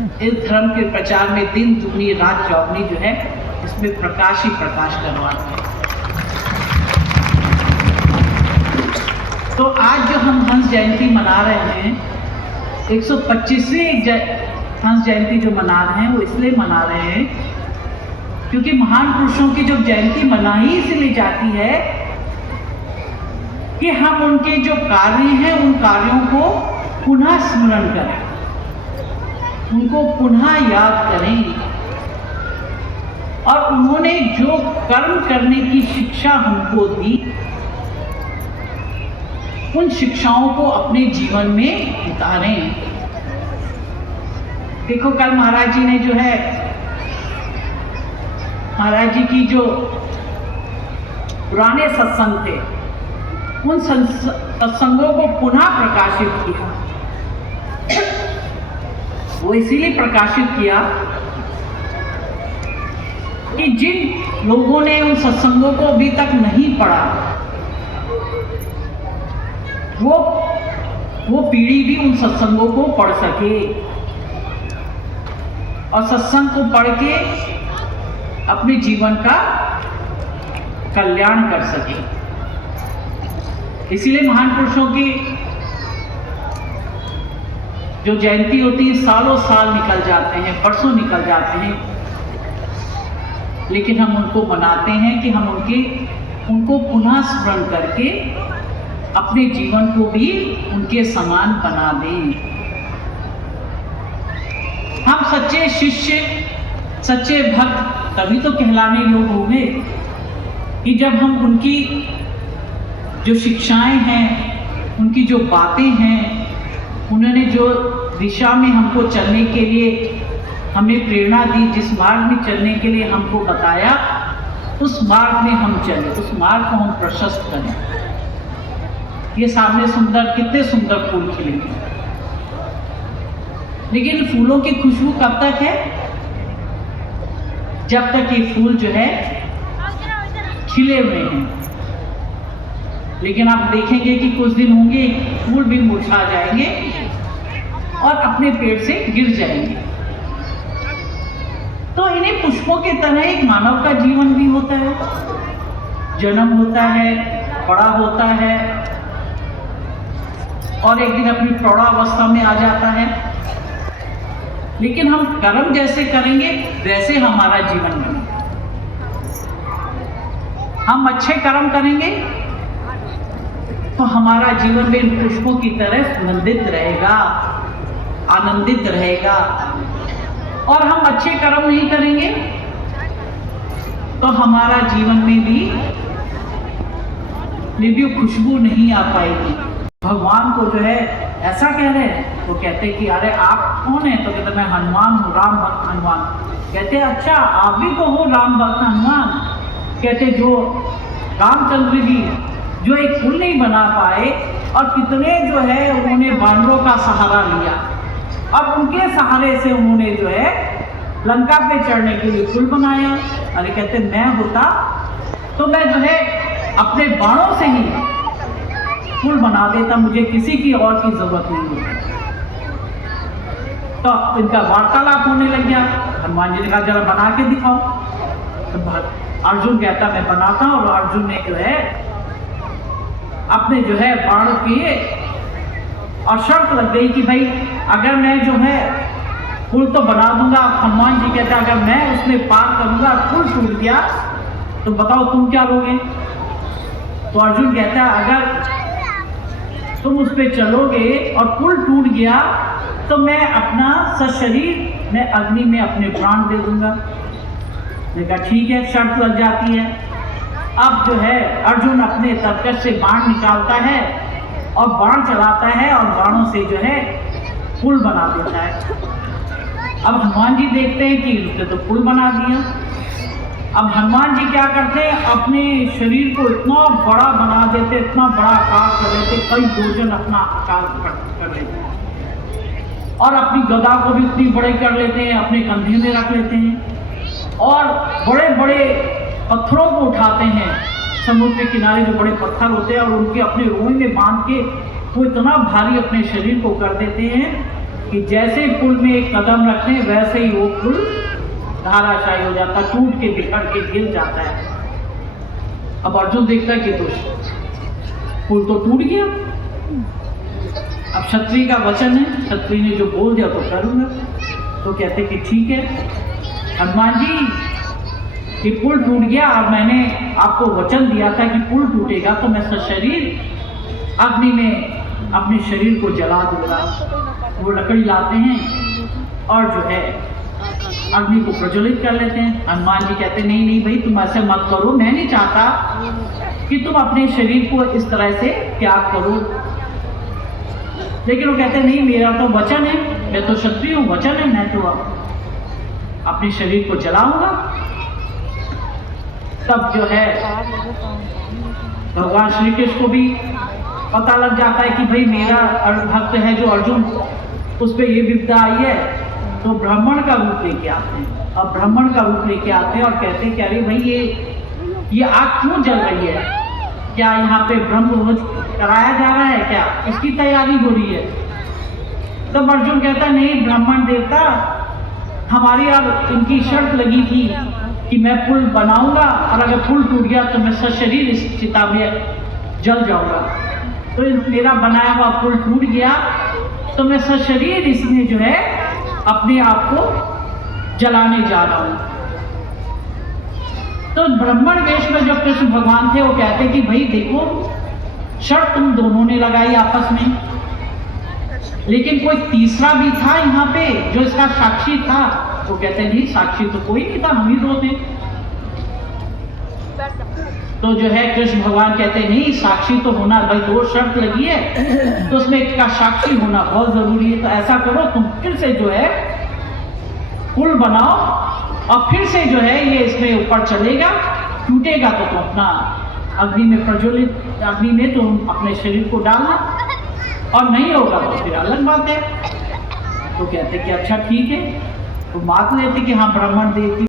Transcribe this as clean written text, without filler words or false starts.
इस धर्म के प्रचार में दिन दुगनी रात चौगनी जो है इसमें प्रकाश ही प्रकाश करवाते हैं। तो आज जो हम हंस जयंती मना रहे हैं, 125वीं हंस जयंती जो मना रहे हैं वो इसलिए मना रहे हैं क्योंकि महान पुरुषों की जो जयंती मनाई इसलिए जाती है कि हम उनके जो कार्य हैं उन कार्यों को पुनः स्मरण करें, उनको पुनः याद करें और उन्होंने जो कर्म करने की शिक्षा हमको दी उन शिक्षाओं को अपने जीवन में उतारें। देखो कल महाराज जी ने जो है, महाराज जी की जो पुराने सत्संग थे उन सत्संगों को पुनः प्रकाशित किया। वो इसीलिए प्रकाशित किया कि जिन लोगों ने उन सत्संगों को अभी तक नहीं पढ़ा वो पीढ़ी भी उन सत्संगों को पढ़ सके और सत्संग को पढ़ के अपने जीवन का कल्याण कर सके। इसीलिए महान पुरुषों की जो जयंती होती है सालों साल निकल जाते हैं, बरसों निकल जाते हैं, लेकिन हम उनको मनाते हैं कि हम उनको पुनः स्मरण करके अपने जीवन को भी उनके समान बना दें। हम सच्चे शिष्य, सच्चे भक्त तभी तो कहलाने योग्य होंगे कि जब हम उनकी जो शिक्षाएं हैं, उनकी जो बातें हैं, उन्होंने जो दिशा में हमको चलने के लिए हमें प्रेरणा दी, जिस मार्ग में चलने के लिए हमको बताया, उस मार्ग में हम चलें, उस मार्ग को हम प्रशस्त करें। ये सामने कितने सुंदर फूल खिलेंगे, लेकिन फूलों की खुशबू कब तक है? जब तक ये फूल जो है खिले हुए हैं। लेकिन आप देखेंगे कि कुछ दिन होंगे फूल भी मुरझा जाएंगे और अपने पेड़ से गिर जाएंगे। तो इन्हीं पुष्पों की तरह एक मानव का जीवन भी होता है, जन्म होता है, बड़ा होता है और एक दिन अपनी प्रौढ़ावस्था में आ जाता है। लेकिन हम कर्म जैसे करेंगे वैसे हमारा जीवन बनेगा। हम अच्छे कर्म करेंगे तो हमारा जीवन भी इन पुष्पों की तरह सुगंधित रहेगा, आनंदित रहेगा। और हम अच्छे कर्म नहीं करेंगे तो हमारा जीवन में भी खुशबू नहीं आ पाएगी। भगवान को जो है ऐसा कह रहे हैं, वो कहते कि अरे आप कौन है? तो कहते मैं हनुमान हूँ, राम भक्त हनुमान। कहते अच्छा आप भी तो हो राम भक्त हनुमान। कहते जो रामचंद्र जी जो एक पुल नहीं बना पाए और कितने जो है उन्होंने बानरों का सहारा लिया, अब उनके सहारे से उन्होंने जो है लंका पे चढ़ने के लिए पुल बनाया। अरे कहते मैं होता तो मैं जो है अपने बाणों से ही पुल बना देता, मुझे किसी की और की जरूरत नहीं होती। तो इनका वार्तालाप होने लग गया। हनुमान जी ने कहा जरा बना के दिखाओ। तो अर्जुन कहता मैं बनाता हूँ। और अर्जुन ने जो है अपने जो है बाण किए और शर्त लग गई कि भाई अगर मैं जो है पुल तो बना दूंगा। हनुमान जी कहता अगर मैं उसमें पार करूंगा, पुल टूट गया तो बताओ तुम क्या लोगे? तो अर्जुन कहता अगर तुम उस पर चलोगे और पुल टूट गया तो मैं अपना सशरीर मैं अग्नि में अपने प्राण दे दूंगा। मैंने कहा ठीक है, शर्त लग जाती है। अब जो है अर्जुन अपने तरकश से बाण निकालता है और बाण चलाता है और बाणों से जो है पुल बना देता है। अब हनुमान जी देखते हैं कि उसने तो पुल बना दिया। अब हनुमान जी क्या करते हैं, अपने शरीर को इतना बड़ा बना देते, इतना बड़ा आकार कर लेते, कई योजन अपना आकार कर लेते हैं और अपनी गदा को भी उतनी बड़ी कर लेते हैं, अपने कंधे में रख लेते हैं और बड़े बड़े पत्थरों को उठाते हैं। समुद्र के किनारे जो बड़े पत्थर होते हैं और उनके अपने रोए में बांध के वो इतना भारी अपने शरीर को कर देते हैं कि जैसे पुल में एक कदम रखते हैं वैसे ही वो पुल धाराशायी हो जाता, टूट के बिखर के गिर जाता है। अब अर्जुन देखता है कि तो पुल तो टूट गया। अब क्षत्रिय का वचन है, क्षत्रिय ने जो बोल दिया तो करूंगा। तो कहते कि ठीक है हनुमान जी, कि पुल टूट गया और मैंने आपको वचन दिया था कि पुल टूटेगा तो मैं सशरीर अग्नि में अपने शरीर को जला दूंगा। वो लकड़ी लाते हैं और जो है अग्नि को प्रज्वलित कर लेते हैं। हनुमान जी कहते नहीं नहीं भाई तुम ऐसे मत करो, मैं नहीं चाहता कि तुम अपने शरीर को इस तरह से त्याग करो। लेकिन वो कहते नहीं मेरा तो वचन है, मैं तो क्षत्रिय हूँ, वचन है, मैं तो अपने शरीर को जलाऊंगा। तब जो है भगवान श्री कृष्ण को भी पता लग जाता है कि भाई मेरा भक्त है जो अर्जुन, उस पर ये विपदा आई है। तो ब्राह्मण का रूप लेके आते हैं। अब ब्राह्मण का रूप लेके आते हैं और कहते हैं कि अरे भाई ये आग क्यों जल रही है, क्या यहाँ पे ब्रह्मभोज कराया जा रहा है, क्या इसकी तैयारी हो रही है। तब अर्जुन कहता है नहीं ब्राह्मण देवता, हमारी अब इनकी शर्त लगी थी कि मैं पुल बनाऊंगा और अगर पुल टूट गया तो मैं सशरीर इस चिता में जल जाऊंगा। तो मेरा बनाया हुआ पुल टूट गया तो मैं सशरीर इसमें जो है अपने आप को जलाने जा रहा हूं। तो ब्राह्मण वेश में जब कृष्ण भगवान थे वो कहते कि भाई देखो शर्त तुम दोनों ने लगाई आपस में, लेकिन कोई तीसरा भी था यहाँ पे जो इसका साक्षी था। वो कहते नहीं साक्षी तो कोई नहीं था, हम ही दो थे। तो जो है कृष्ण भगवान कहते नहीं साक्षी तो होना, भाई दो शर्त लगी है तो उसमें एक का साक्षी होना बहुत जरूरी है। तो ऐसा करो तुम फिर से जो है पुल बनाओ और फिर से जो है ये इसमें ऊपर चलेगा, टूटेगा तो तुम अपना अग्नि में प्रज्वलित अग्नि में तुम अपने शरीर को डालना, और नहीं होगा तो फिर अलग बात है। तो कहते कि अच्छा ठीक है, तो मान लेते कि हाँ ब्राह्मण देव की